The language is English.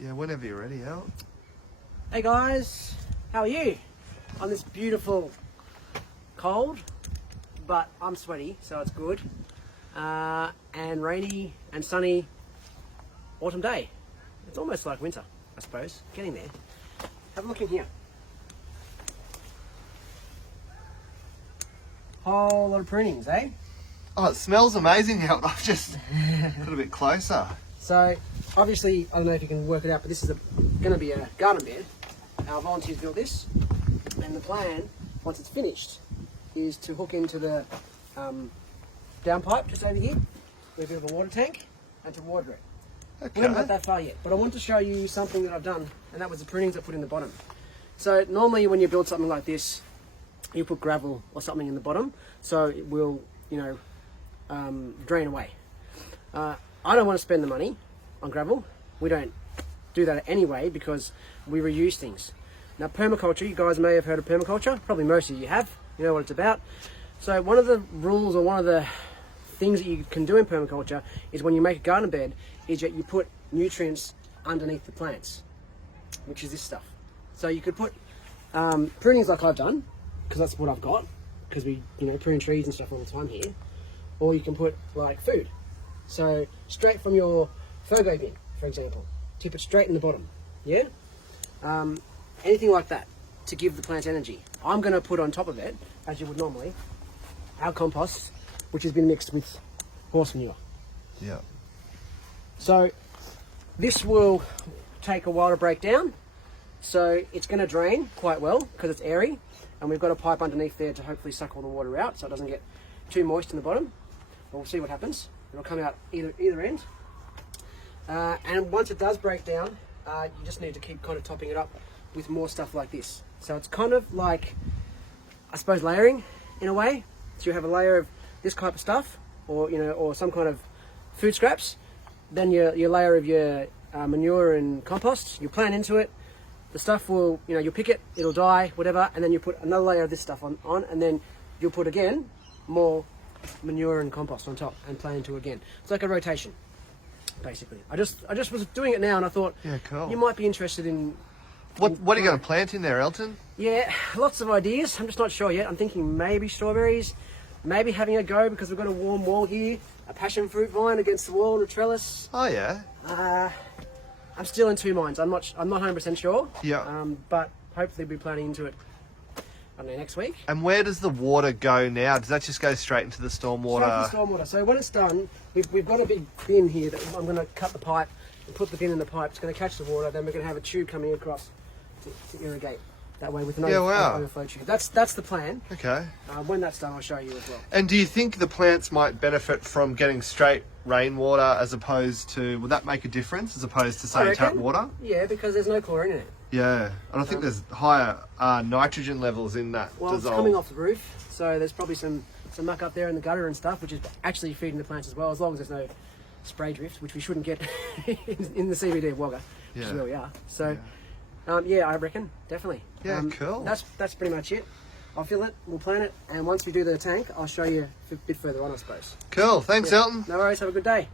Yeah, whenever you're ready, Al. Hey guys, how are you? On this beautiful, cold, but I'm sweaty, so it's good, and rainy and sunny autumn day. It's almost like winter, I suppose, getting there. Have a look in here. Whole lot of prunings, eh? Oh, it smells amazing, Al. I've just got a bit closer. So, obviously, I don't know if you can work it out, but this is going to be a garden bed. Our volunteers built this, and the plan, once it's finished, is to hook into the downpipe just over here. We build a water tank and to water it. Okay. We haven't got that far yet, but I want to show you something that I've done, and that was the prunings I put in the bottom. So normally when you build something like this, you put gravel or something in the bottom, so it will, drain away. I don't want to spend the money on gravel. We don't do that anyway because we reuse things. Now permaculture, you guys may have heard of permaculture, probably most of you have, you know what it's about. So one of the rules or one of the things that you can do in permaculture is when you make a garden bed is that you put nutrients underneath the plants, which is this stuff. So you could put prunings like I've done, because that's what I've got, because we prune trees and stuff all the time here, or you can put like food. So straight from your Fergo bin, for example, tip it straight in the bottom, yeah? Anything like that to give the plants energy. I'm going to put on top of it, as you would normally, our compost, which has been mixed with horse manure. Yeah. So this will take a while to break down, so it's going to drain quite well because it's airy, and we've got a pipe underneath there to hopefully suck all the water out so it doesn't get too moist in the bottom. But we'll see what happens. It'll come out either end. And once it does break down, you just need to keep kind of topping it up with more stuff like this. So it's kind of like, I suppose, layering in a way. So you have a layer of this type of stuff, or some kind of food scraps. Then your layer of your manure and compost. You plant into it. The stuff will, you'll pick it, it'll die, whatever, and then you put another layer of this stuff on, and then you'll put again more manure and compost on top and plant into it again. It's like a rotation, basically. I just was doing it now, and I thought, yeah, cool. You might be interested in. What are you going to plant in there, Elton? Yeah, lots of ideas. I'm just not sure yet. I'm thinking maybe strawberries, maybe having a go because we've got a warm wall here, a passion fruit vine against the wall and a trellis. Oh yeah. I'm still in two minds. I'm not 100% sure. Yeah. But hopefully we'll be planning into it, I don't know, next week. And where does the water go now? Does that just go straight into the stormwater? Straight into stormwater. So when it's done, we've got a big bin here that I'm going to cut the pipe and put the bin in the pipe. It's going to catch the water. Then we're going to have a tube coming across to irrigate that way with an overflow tube. That's the plan. Okay. When that's done, I'll show you as well. And do you think the plants might benefit from getting straight rainwater as opposed to, would that make a difference as opposed to, say, tap water? Yeah, because there's no chlorine in it. Yeah, and I think there's higher nitrogen levels in that Well, dissolve. it's coming off the roof, so there's probably some muck up there in the gutter and stuff, which is actually feeding the plants as well, as long as there's no spray drift, which we shouldn't get in the CBD of Wagga, which is where we are. So, yeah, I reckon, definitely. Yeah, cool. That's pretty much it. I'll fill it, we'll plant it, and once we do the tank, I'll show you a bit further on, I suppose. Cool, thanks, Elton. No worries, have a good day.